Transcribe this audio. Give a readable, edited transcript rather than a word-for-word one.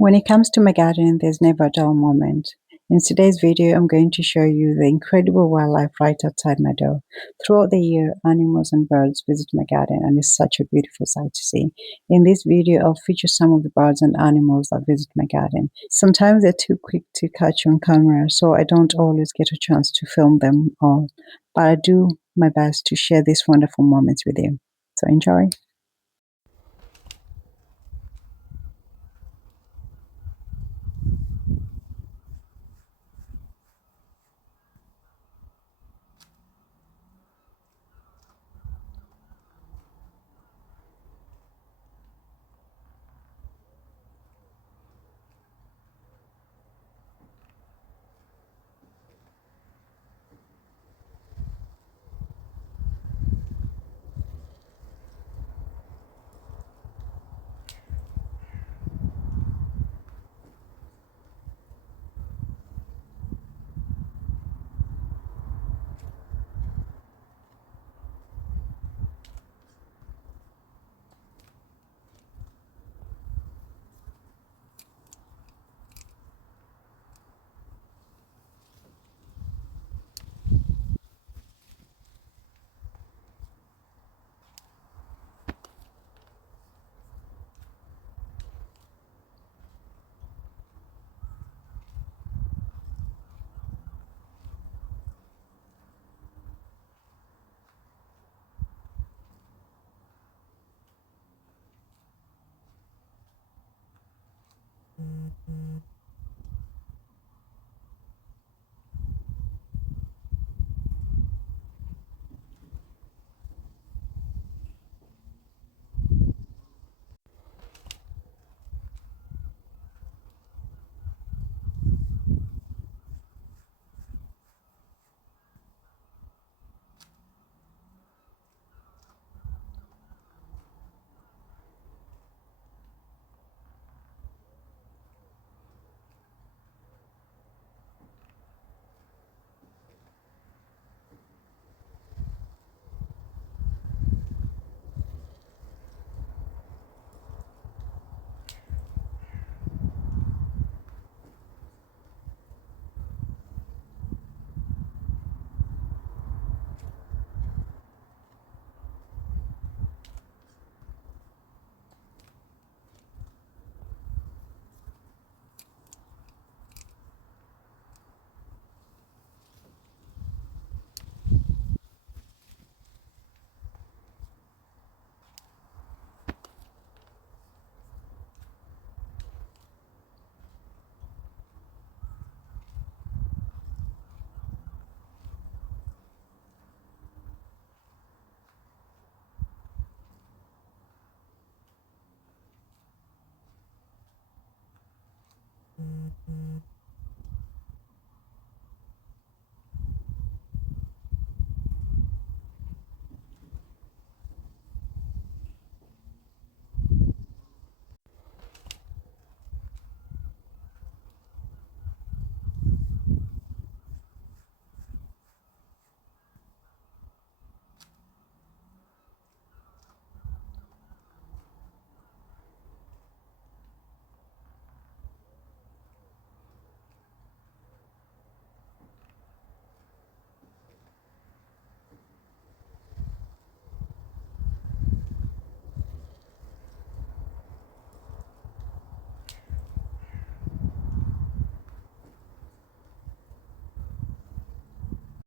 When it comes to my garden, there's never a dull moment. In today's video, I'm going to show you the incredible wildlife right outside my door. Throughout the year, animals and birds visit my garden, and it's such a beautiful sight to see. In this video, I'll feature some of the birds and animals that visit my garden. Sometimes they're too quick to catch on camera, so I don't always get a chance to film them all, but I do my best to share these wonderful moments with you. So enjoy.